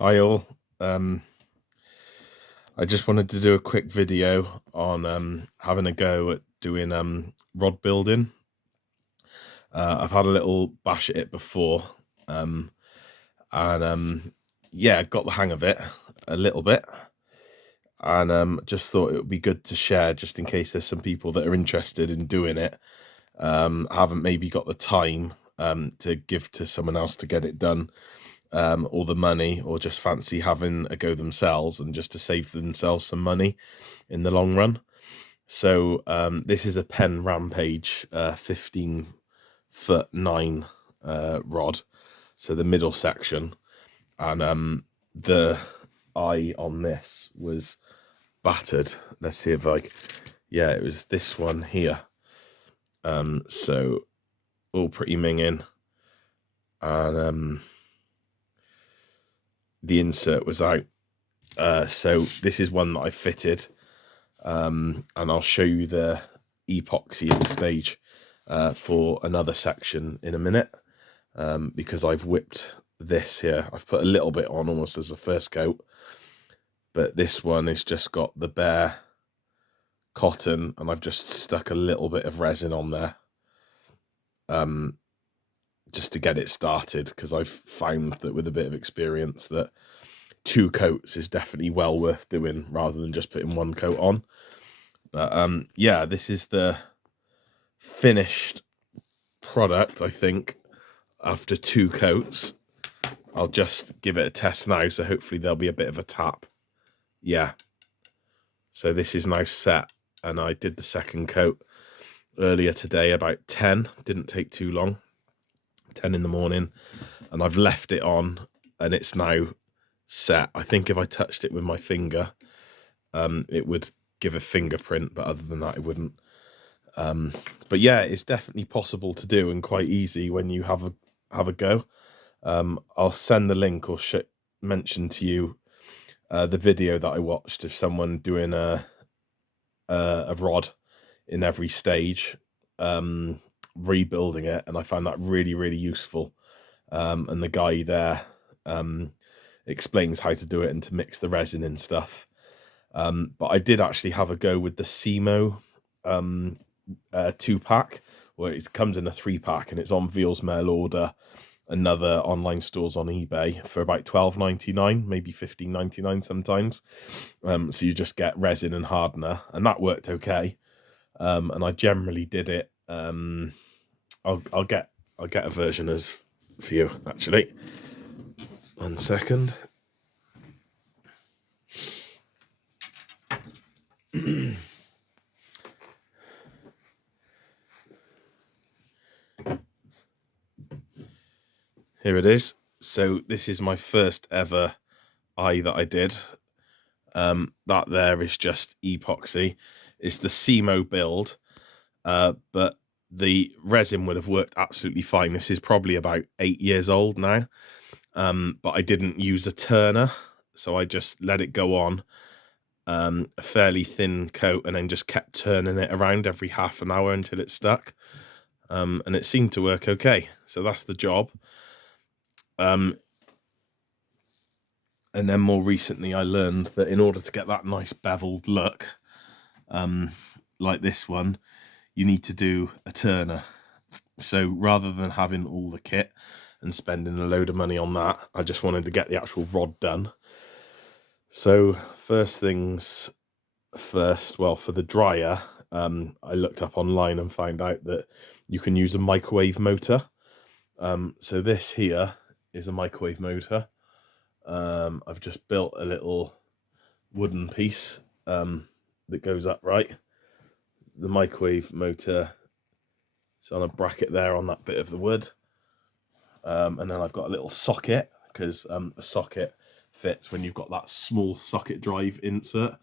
Hi all. I just wanted to do a quick video on having a go at doing rod building. I've had a little bash at it before, and yeah, got the hang of it a little bit, and just thought it would be good to share, just in case there's some people that are interested in doing it, haven't maybe got the time to give to someone else to get it done. Or the money, or just fancy having a go themselves and just to save themselves some money in the long run. So this is a Pen Rampage 15'9" rod, so the middle section, and the eye on this was battered. Let's see if yeah, it was this one here. So all pretty minging, and the insert was out. So this is one that I fitted, and I'll show you the epoxy in stage for another section in a minute, because I've whipped this here. I've put a little bit on almost as a first coat, but this one has just got the bare cotton, and I've just stuck a little bit of resin on there, just to get it started, because I've found that with a bit of experience that 2 coats is definitely well worth doing rather than just putting 1 coat on. But yeah, this is the finished product, I think, after 2 coats. I'll just give it a test now, so hopefully there'll be a bit of a tap. Yeah, so this is now set, and I did the second coat earlier today about 10. Didn't take too long, 10 in the morning, and I've left it on and it's now set. I think if I touched it with my finger, it would give a fingerprint, but other than that it wouldn't. But yeah, it's definitely possible to do and quite easy when you have a go. I'll send the link or mention to you the video that I watched of someone doing a rod in every stage, rebuilding it, and I found that really, really useful. And the guy there explains how to do it and to mix the resin and stuff. But I did actually have a go with the Simo 2-pack, where it comes in a 3-pack, and it's on Veals mail order and other online stores on eBay for about £12.99, maybe £15.99 sometimes. So you just get resin and hardener, and that worked okay. And I generally did it. I'll get a version as for you, actually. 1 second. Here it is. So this is my first ever eye that I did. That there is just epoxy. It's the Simo build, but the resin would have worked absolutely fine. This is probably about 8 years old now, but I didn't use a turner, so I just let it go on, a fairly thin coat, and then just kept turning it around every half an hour until it stuck, and it seemed to work okay. So that's the job. And then more recently I learned that in order to get that nice beveled look, like this one, you need to do a turner. So rather than having all the kit and spending a load of money on that, I just wanted to get the actual rod done. So first things first, well, for the dryer, I looked up online and found out that you can use a microwave motor. So this here is a microwave motor. I've just built a little wooden piece that goes upright. The microwave motor is on a bracket there on that bit of the wood, and then I've got a little socket, because a socket fits when you've got that small socket drive insert,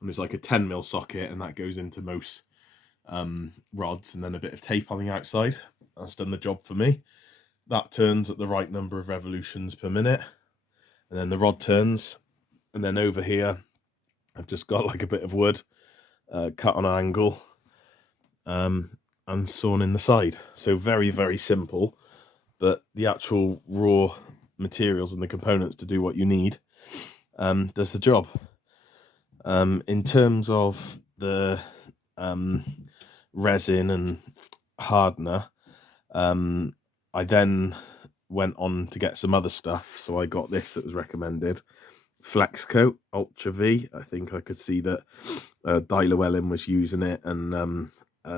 and it's like a 10mm socket, and that goes into most rods, and then a bit of tape on the outside. That's done the job for me. That turns at the right number of revolutions per minute, and then the rod turns. And then over here I've just got like a bit of wood cut on an angle, and sawn in the side. So very, very simple, but the actual raw materials and the components to do what you need, does the job. In terms of the resin and hardener, I then went on to get some other stuff. So I got this that was recommended, Flex Coat Ultra V. I think I could see that Di Llewellyn was using it, and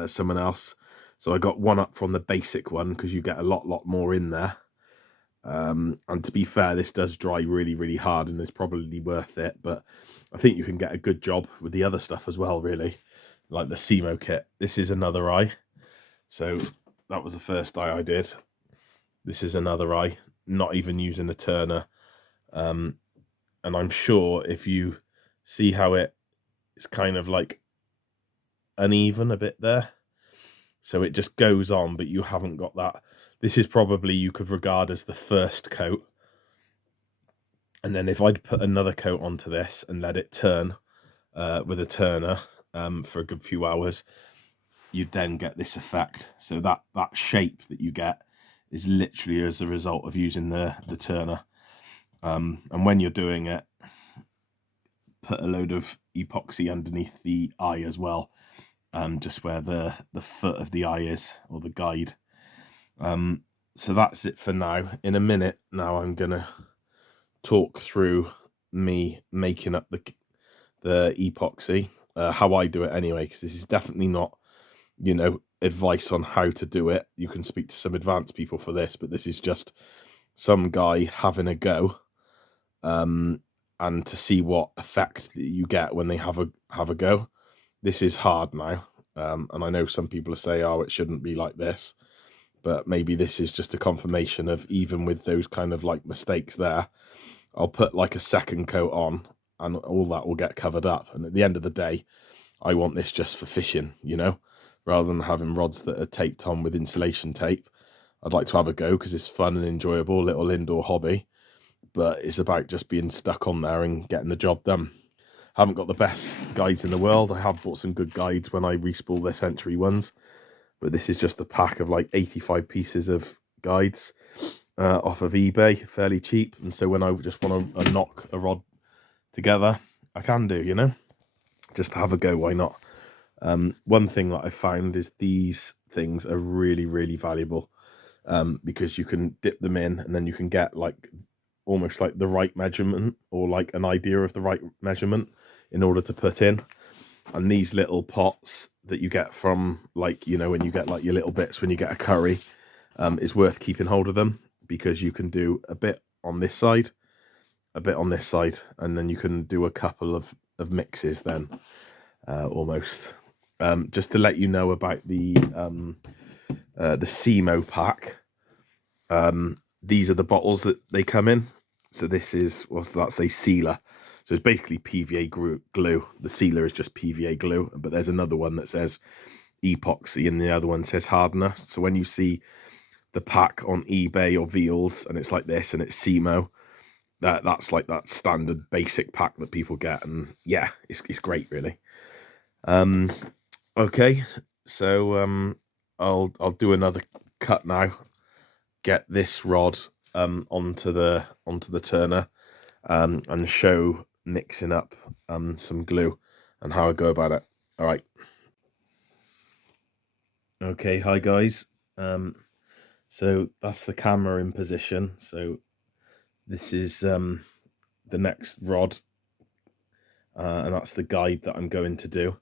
someone else. So I got one up from the basic one because you get a lot more in there. And to be fair, this does dry really, really hard and is probably worth it. But I think you can get a good job with the other stuff as well, really, like the Semo kit. This is another eye. So that was the first eye I did. This is another eye, not even using a turner. And I'm sure if you see how it's kind of like uneven a bit there. So it just goes on, but you haven't got that. This is probably, you could regard as the first coat. And then if I'd put another coat onto this and let it turn with a turner for a good few hours, you'd then get this effect. So that shape that you get is literally as a result of using the turner. And when you're doing it, put a load of epoxy underneath the eye as well, just where the foot of the eye is, or the guide. So that's it for now. In a minute now, I'm gonna talk through me making up the epoxy, how I do it anyway, because this is definitely not, you know, advice on how to do it. You can speak to some advanced people for this, but this is just some guy having a go, and to see what effect that you get when they have a go. This is hard now, and I know some people say, oh, it shouldn't be like this, but maybe this is just a confirmation of, even with those kind of like mistakes there, I'll put like a second coat on and all that will get covered up. And at the end of the day, I want this just for fishing, you know, rather than having rods that are taped on with insulation tape. I'd like to have a go because it's fun and enjoyable, little indoor hobby, but it's about just being stuck on there and getting the job done. I haven't got the best guides in the world. I have bought some good guides when I respool their Century ones, but this is just a pack of like 85 pieces of guides off of eBay, fairly cheap. And so when I just want to knock a rod together, I can do, you know, just to have a go. Why not? One thing that I found is these things are really, really valuable, because you can dip them in and then you can get like almost like the right measurement, or like an idea of the right measurement in order to put in. And these little pots that you get from, like, you know, when you get like your little bits when you get a curry, is worth keeping hold of them, because you can do a bit on this side, a bit on this side, and then you can do a couple of mixes then, almost. Just to let you know about the Semo pack, these are the bottles that they come in. So this is, what's that say, sealer. So it's basically PVA glue. The sealer is just PVA glue, but there's another one that says epoxy and the other one says hardener. So when you see the pack on eBay or Veals and it's like this and it's Semo, that's like that standard basic pack that people get. And yeah, it's great, really. Okay, so I'll do another cut now, get this rod onto the turner, and show mixing up some glue and how I go about it. All right. Okay, hi guys. So that's the camera in position. So this is the next rod, and that's the guide that I'm going to do.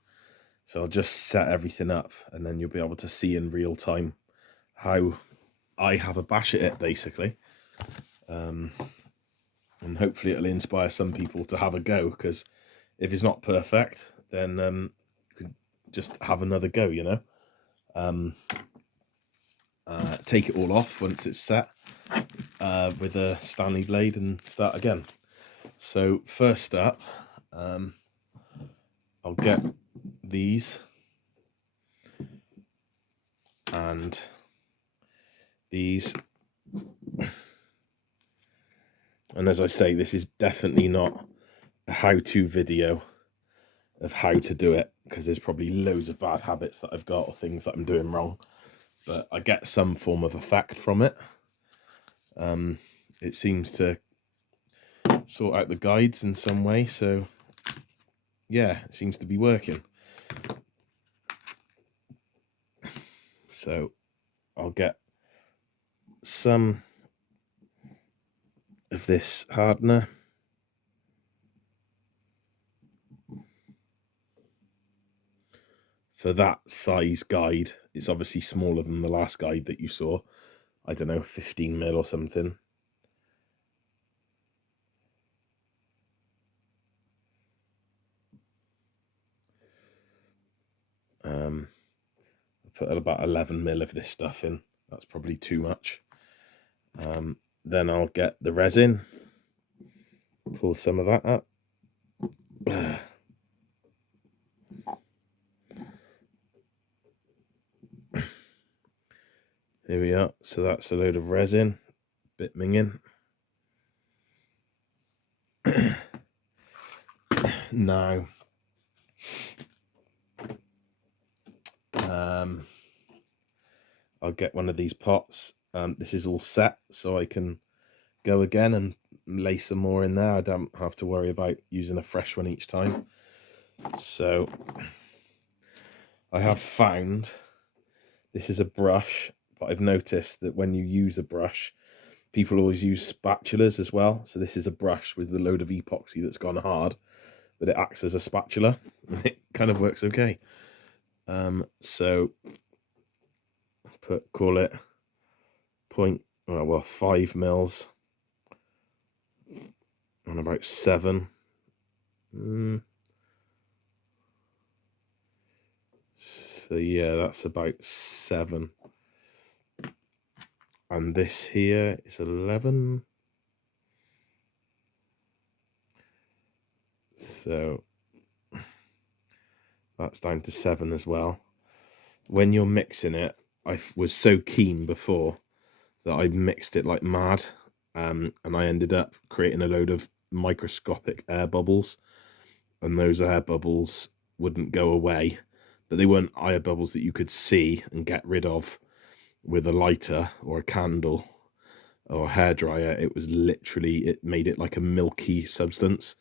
So I'll just set everything up and then you'll be able to see in real time how I have a bash at it, basically. And hopefully it'll inspire some people to have a go, because if it's not perfect, then you can just have another go, you know. Take it all off once it's set with a Stanley blade and start again. So first up, I'll get these and these. And as I say, this is definitely not a how-to video of how to do it, because there's probably loads of bad habits that I've got or things that I'm doing wrong, but I get some form of effect from it. it seems to sort out the guides in some way. So yeah, it seems to be working. So I'll get some of this hardener. For that size guide, it's obviously smaller than the last guide that you saw. I don't know, 15 mil or something. Put about 11 mil of this stuff in. That's probably too much. Then I'll get the resin, pull some of that up. Here we are. So that's a load of resin, bit minging. Now, I'll get one of these pots. This is all set, so I can go again and lay some more in there. I don't have to worry about using a fresh one each time. So I have found, this is a brush, but I've noticed that when you use a brush, people always use spatulas as well. So this is a brush with a load of epoxy that's gone hard, but it acts as a spatula. It kind of works okay. So call it 5 mils on about 7. So yeah, that's about 7. And this here is 11. So that's down to 7 as well. When you're mixing it, I was so keen before that I mixed it like mad, and I ended up creating a load of microscopic air bubbles, and those air bubbles wouldn't go away, but they weren't air bubbles that you could see and get rid of with a lighter or a candle or a hairdryer. It was literally, it made it like a milky substance,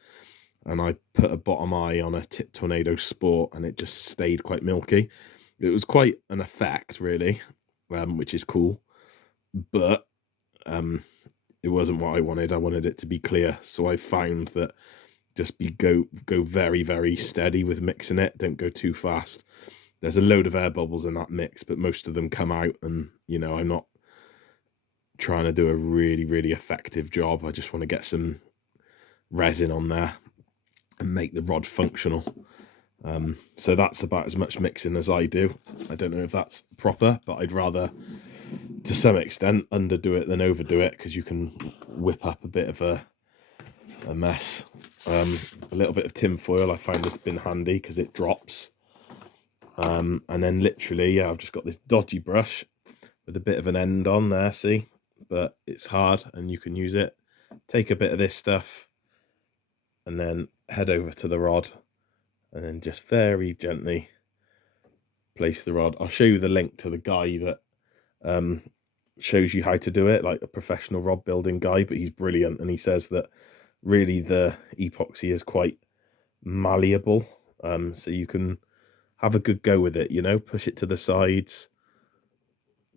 and I put a bottom eye on a Tip Tornado Sport and it just stayed quite milky. It was quite an effect, really, which is cool, but it wasn't what I wanted. I wanted it to be clear. So I found that just go very, very steady with mixing it. Don't go too fast. There's a load of air bubbles in that mix, but most of them come out, and you know, I'm not trying to do a really, really effective job. I just want to get some resin on there and make the rod functional. So that's about as much mixing as I do. I don't know if that's proper, but I'd rather, to some extent, underdo it than overdo it, because you can whip up a bit of a mess. A little bit of tin foil I find has been handy because it drops. And then literally, yeah, I've just got this dodgy brush with a bit of an end on there, see? But it's hard and you can use it. Take a bit of this stuff and then head over to the rod and then just very gently place the rod. I'll show you the link to the guy that shows you how to do it, like a professional rod building guy, but he's brilliant, and he says that really the epoxy is quite malleable, so you can have a good go with it, you know, push it to the sides,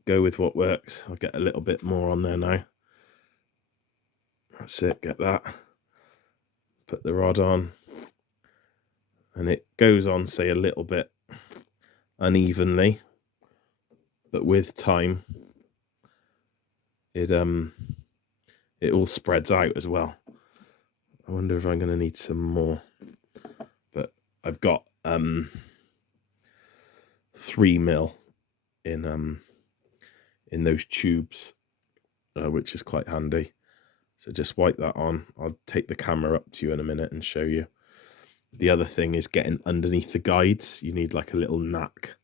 go with what works. I'll get a little bit more on there now. That's it, get that. Put the rod on, and it goes on, say, a little bit unevenly, but with time it all spreads out as well. I wonder if I'm going to need some more, but I've got 3 mil in those tubes, which is quite handy. So just wipe that on. I'll take the camera up to you in a minute and show you. The other thing is getting underneath the guides. You need like a little knack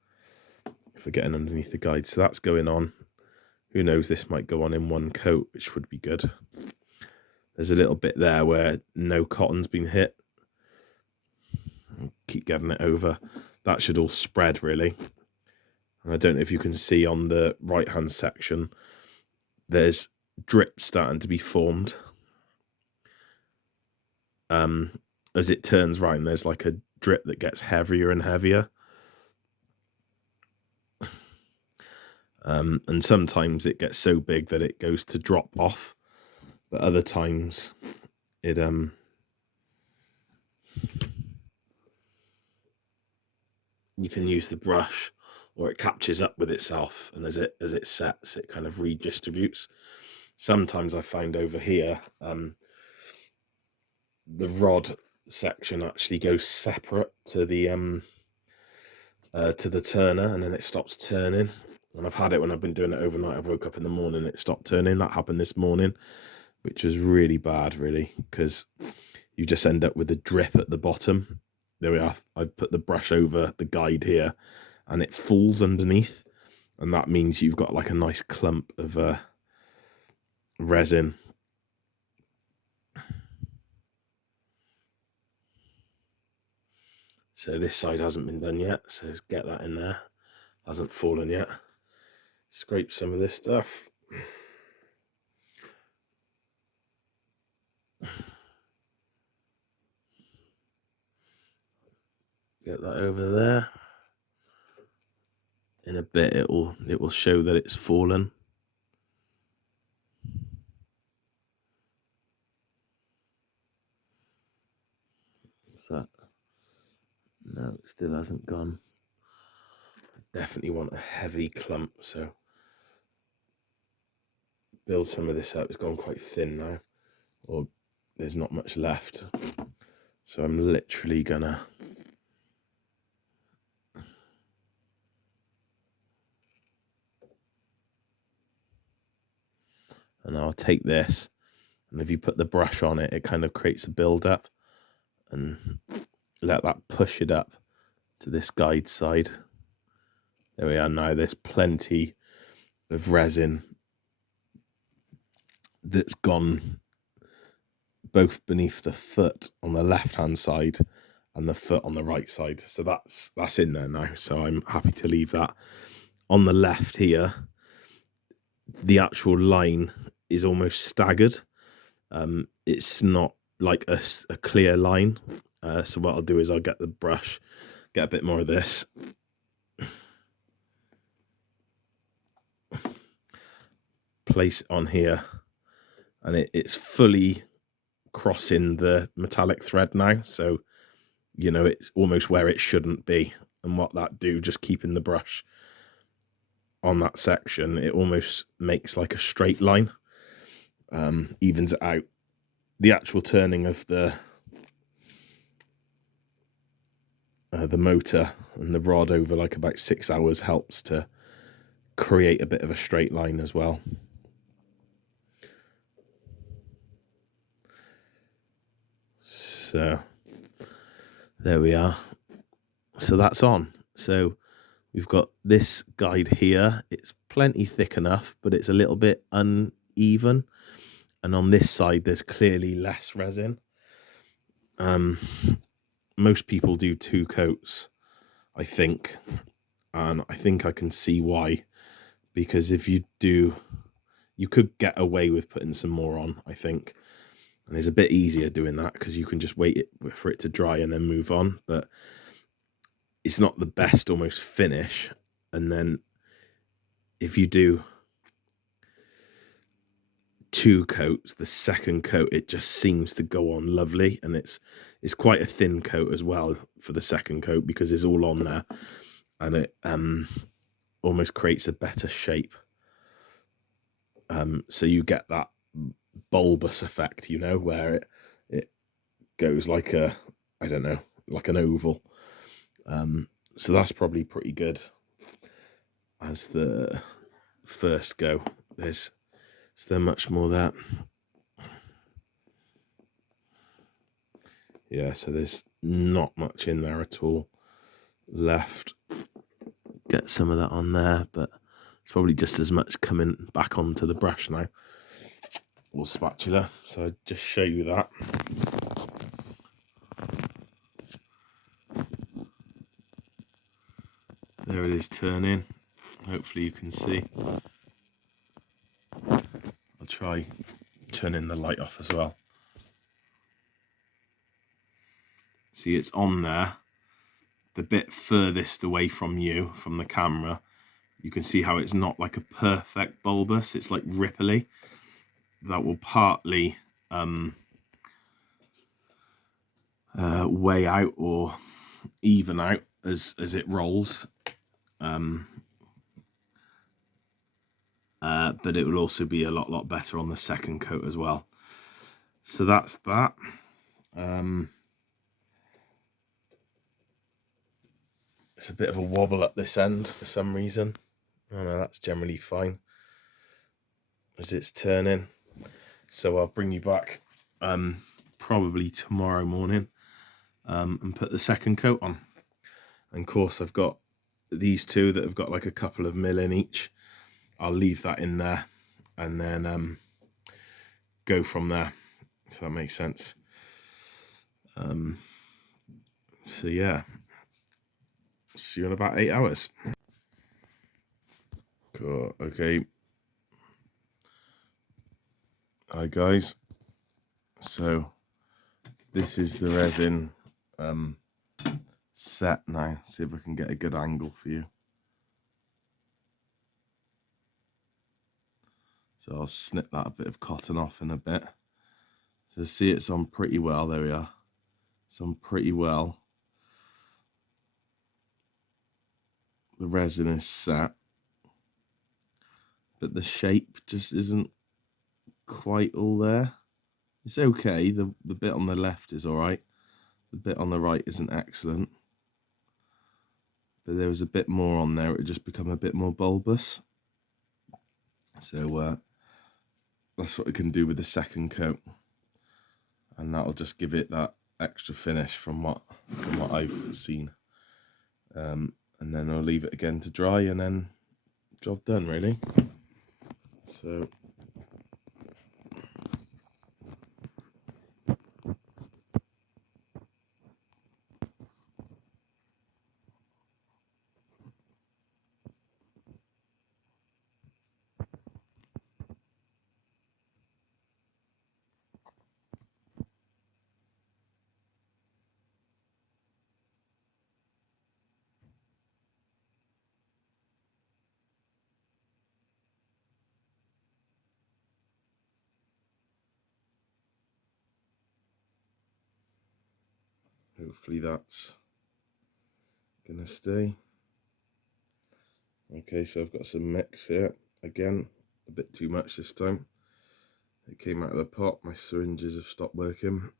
for getting underneath the guides. So that's going on. Who knows, this might go on in one coat, which would be good. There's a little bit there where no cotton's been hit. I'll keep getting it over. That should all spread, really. And I don't know if you can see on the right-hand section, there's drip starting to be formed. As it turns round, there's like a drip that gets heavier and heavier. And sometimes it gets so big that it goes to drop off, but other times it you can use the brush, or it catches up with itself, and as it sets, it kind of redistributes. Sometimes I find over here the rod section actually goes separate to the turner, and then it stops turning. And I've had it when I've been doing it overnight. I've woke up in the morning, it stopped turning. That happened this morning, which was really bad, really, because you just end up with a drip at the bottom. There we are. I put the brush over the guide here, and it falls underneath, and that means you've got like a nice clump of resin. So this side hasn't been done yet, so let's get that in there. Hasn't fallen yet. Scrape some of this stuff. Get that over there. In a bit it will show that it's fallen. What's that? No, it still hasn't gone. I definitely want a heavy clump, so build some of this up. It's gone quite thin now, or there's not much left. So I'm literally gonna and I'll take this, and if you put the brush on it, it kind of creates a build up, and let that push it up to this guide side. There we are. Now there's plenty of resin that's gone both beneath the foot on the left hand side and the foot on the right side, so that's in there now. So I'm happy to leave that. On the left here, the actual line is almost staggered. It's not like a clear line. So what I'll do is I'll get the brush, get a bit more of this, place it on here, and it's fully crossing the metallic thread now. So, you know, it's almost where it shouldn't be. And what that do, just keeping the brush on that section, it almost makes like a straight line, evens it out. The actual turning of the motor and the rod over like about 6 hours helps to create a bit of a straight line as well. So there we are. So that's on. So we've got this guide here. It's plenty thick enough, but it's a little bit uneven. And on this side, there's clearly less resin. Most people do 2 coats, I think. And I think I can see why. Because if you do, you could get away with putting some more on, I think. And it's a bit easier doing that because you can just wait for it to dry and then move on. But it's not the best almost finish. And then if you do 2 coats, the second coat, it just seems to go on lovely. And it's quite a thin coat as well for the second coat because it's all on there. And it almost creates a better shape. So you get that bulbous effect, you know, where it goes like a, I don't know, like an oval. So that's probably pretty good as the first go. Is there much more there? Yeah, so there's not much in there at all left. Get some of that on there, but it's probably just as much coming back onto the brush now, or spatula. So I'll just show you that. There it is turning. Hopefully you can see. I'll try turning the light off as well. See, it's on there. The bit furthest away from you, from the camera, you can see how it's not like a perfect bulbous, it's like ripply. That will partly weigh out or even out as it rolls. But it will also be a lot better on the second coat as well. So that's that. It's a bit of a wobble at this end for some reason. Oh no, that's generally fine as it's turning. So I'll bring you back probably tomorrow morning and put the second coat on. And of course I've got these two that have got like a couple of mil in each. I'll leave that in there and then go from there, if that makes sense. So yeah, see you in about 8 hours. Cool. Okay. Hi guys. So this is the resin set now. See if I can get a good angle for you. So I'll snip that a bit of cotton off in a bit. So see, it's on pretty well. There we are. It's on pretty well. The resin is set, but the shape just isn't quite all there. It's okay. The bit on the left is all right. The bit on the right isn't excellent. But there was a bit more on there. It would just become a bit more bulbous. So that's what we can do with the second coat. And that'll just give it that extra finish from what I've seen. And then I'll leave it again to dry and then job done really. So hopefully that's gonna stay. Okay, so I've got some mix here. Again, a bit too much this time. It came out of the pot. My syringes have stopped working.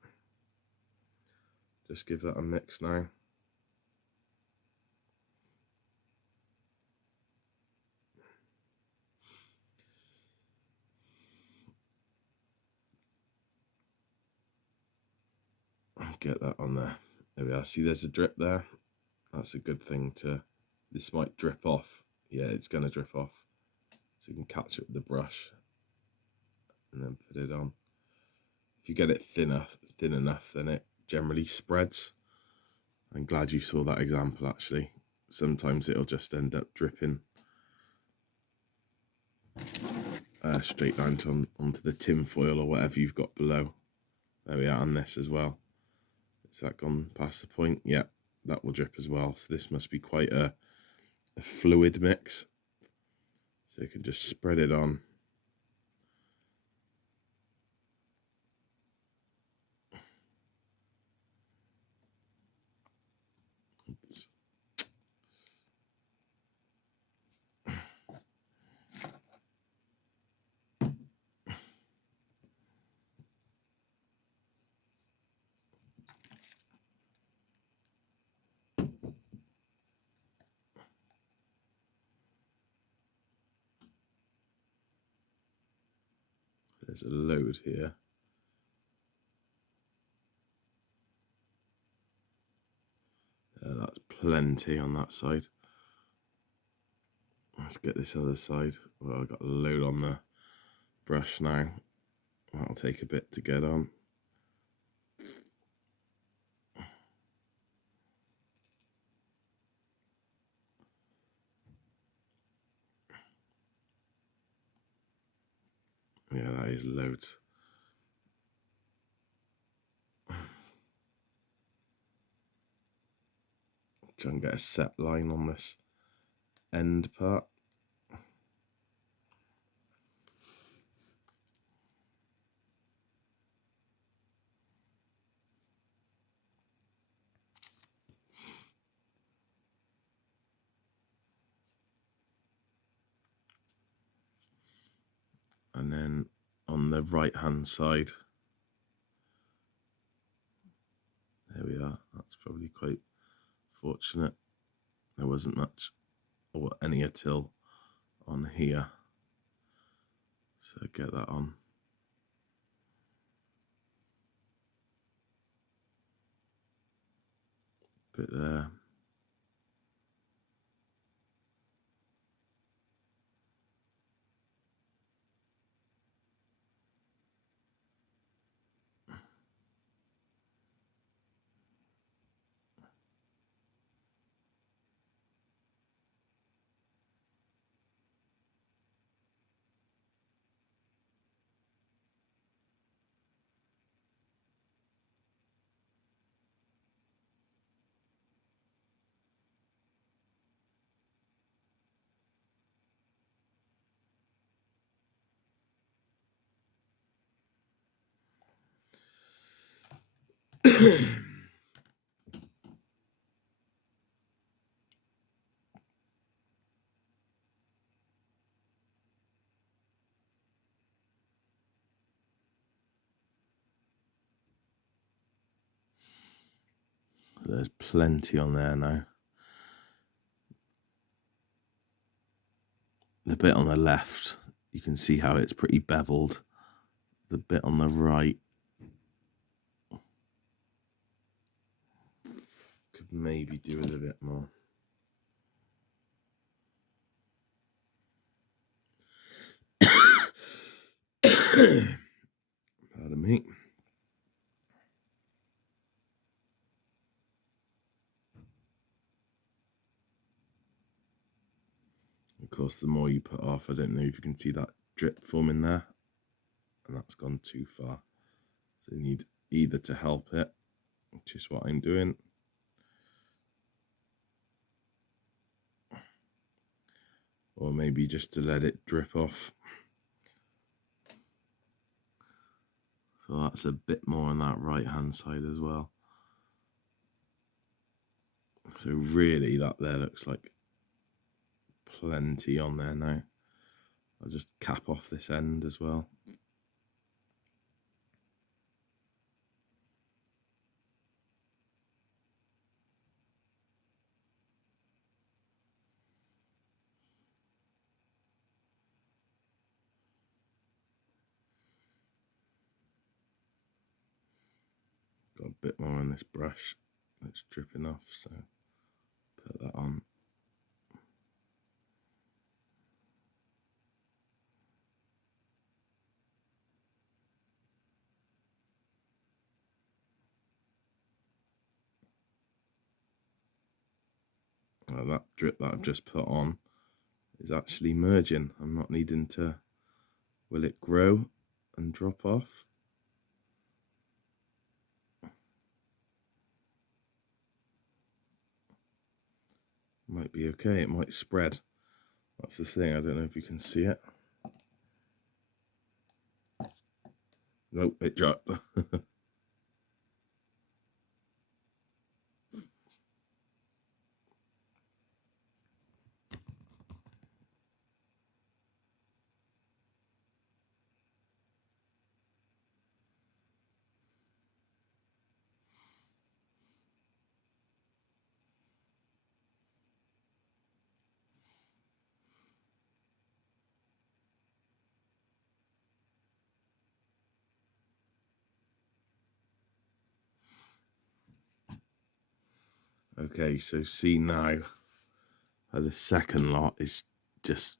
Just give that a mix now. Get that on there. There we are. See, there's a drip there. That's a good thing to. This might drip off. Yeah, it's going to drip off. So you can catch it with the brush and then put it on. If you get it thin enough, then it generally spreads. I'm glad you saw that example actually. Sometimes it'll just end up dripping straight down onto the tin foil or whatever you've got below. There we are on this as well. Is that gone past the point? Yeah, that will drip as well. So this must be quite a fluid mix. So you can just spread it on. There's a load here. That's plenty on that side. Let's get this other side. Well, I've got a load on the brush now. That'll take a bit to get on. Yeah, that is loads. Try and get a set line on this end part. And then on the right hand side, there we are. That's probably quite fortunate. There wasn't much or any till on here. So get that on. Bit there. There's plenty on there now. The bit on the left, you can see how it's pretty beveled. The bit on the right could maybe do with a bit more. Pardon me. Of course, the more you put off, I don't know if you can see that drip forming there, and that's gone too far. So you need either to help it, which is what I'm doing, or maybe just to let it drip off. So that's a bit more on that right hand side as well. So really that there looks like plenty on there now. I'll just cap off this end as well. Got a bit more on this brush that's dripping off, so put that on. Well, that drip that I've just put on is actually merging. I'm not needing to, will it grow and drop off? Might be okay, it might spread. That's the thing, I don't know if you can see it. Nope, it dropped. Okay, so see now how the second lot is just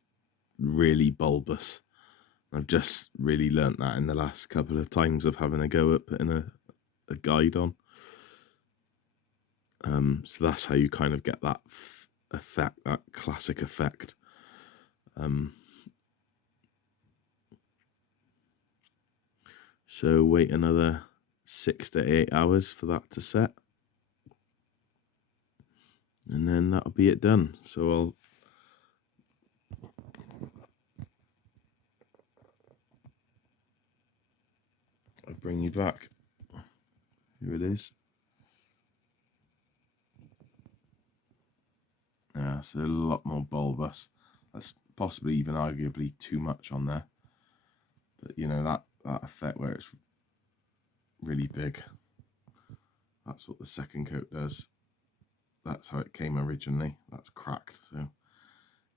really bulbous. I've just really learnt that in the last couple of times of having a go at putting a guide on. So that's how you kind of get that effect, that classic effect. So wait another 6 to 8 hours for that to set. And then that'll be it done. So I'll bring you back. Here it is. Yeah, so a lot more bulbous. That's possibly even arguably too much on there. But you know, that effect where it's really big, that's what the second coat does. That's how it came originally. That's cracked, so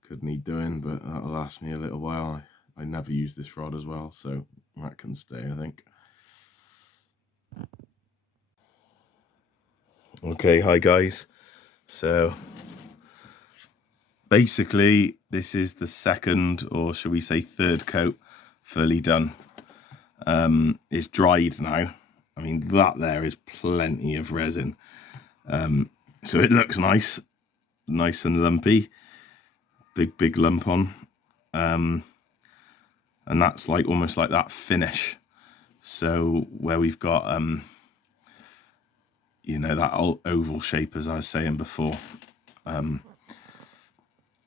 could need doing, but that'll last me a little while. I never use this rod as well, so that can stay, I think. Okay, hi guys. So basically this is the second, or should we say third coat, fully done. It's dried now. I mean, that there is plenty of resin. So it looks nice and lumpy. Big lump on. And that's like almost like that finish. So where we've got you know, that oval shape, as I was saying before.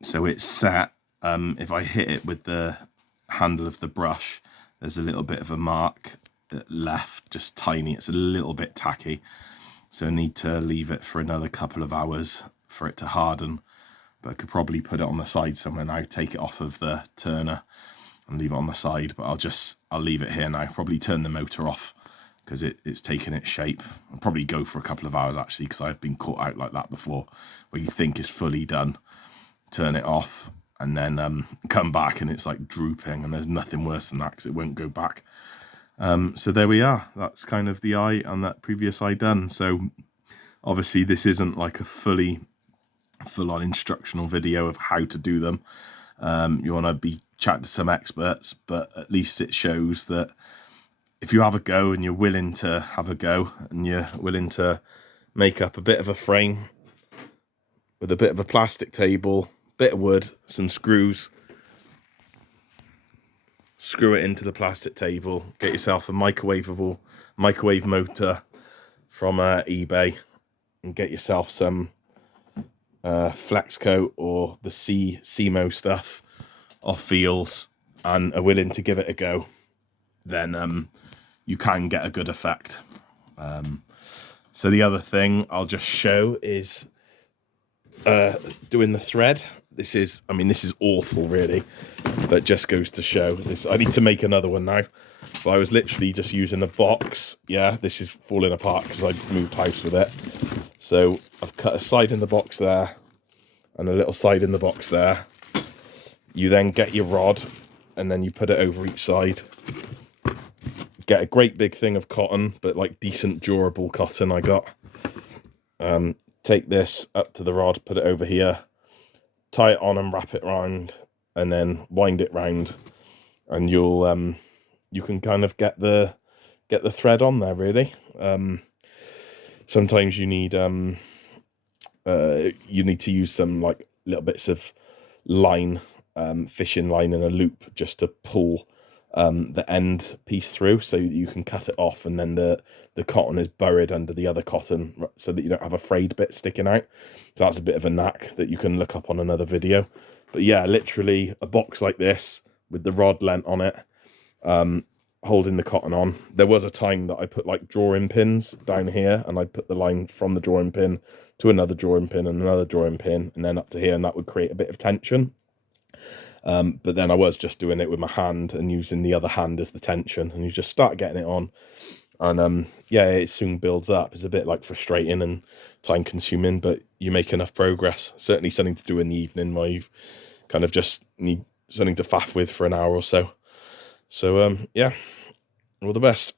So it's set. If I hit it with the handle of the brush, there's a little bit of a mark left, just tiny. It's a little bit tacky, so I need to leave it for another couple of hours for it to harden. But I could probably put it on the side somewhere now, take it off of the turner and leave it on the side. But I'll leave it here now. Probably turn the motor off because it's taken its shape. I'll probably go for a couple of hours actually, because I've been caught out like that before, where you think it's fully done, turn it off, and then come back and it's like drooping, and there's nothing worse than that because it won't go back. So there we are. That's kind of the eye and that previous eye done. So obviously this isn't like a full-on instructional video of how to do them. You want to be chatting to some experts, but at least it shows that if you have a go and you're willing to have a go and you're willing to make up a bit of a frame with a bit of a plastic table, bit of wood, some screws, screw it into the plastic table, get yourself a microwave motor from eBay, and get yourself some flex coat or the CMO stuff off Feels, and are willing to give it a go, then you can get a good effect. So the other thing I'll just show is doing the thread. This is awful really, but just goes to show this. I need to make another one now, but I was literally just using a box. Yeah, this is falling apart because I moved house with it. So I've cut a side in the box there and a little side in the box there. You then get your rod and then you put it over each side. Get a great big thing of cotton, but like decent durable cotton I got. Take this up to the rod, put it over here, tie it on and wrap it round, and then wind it round, and you'll you can kind of get the thread on there really. Sometimes you need to use some like little bits of line, fishing line in a loop, just to pull the end piece through so that you can cut it off, and then the cotton is buried under the other cotton so that you don't have a frayed bit sticking out. So that's a bit of a knack that you can look up on another video. But yeah, literally a box like this with the rod lent on it, holding the cotton on. There was a time that I put like drawing pins down here, and I'd put the line from the drawing pin to another drawing pin and another drawing pin and then up to here, and that would create a bit of tension. But then I was just doing it with my hand and using the other hand as the tension, and you just start getting it on, and yeah, it soon builds up. It's a bit like frustrating and time consuming, but you make enough progress. Certainly something to do in the evening while you kind of just need something to faff with for an hour or so. So yeah, all the best.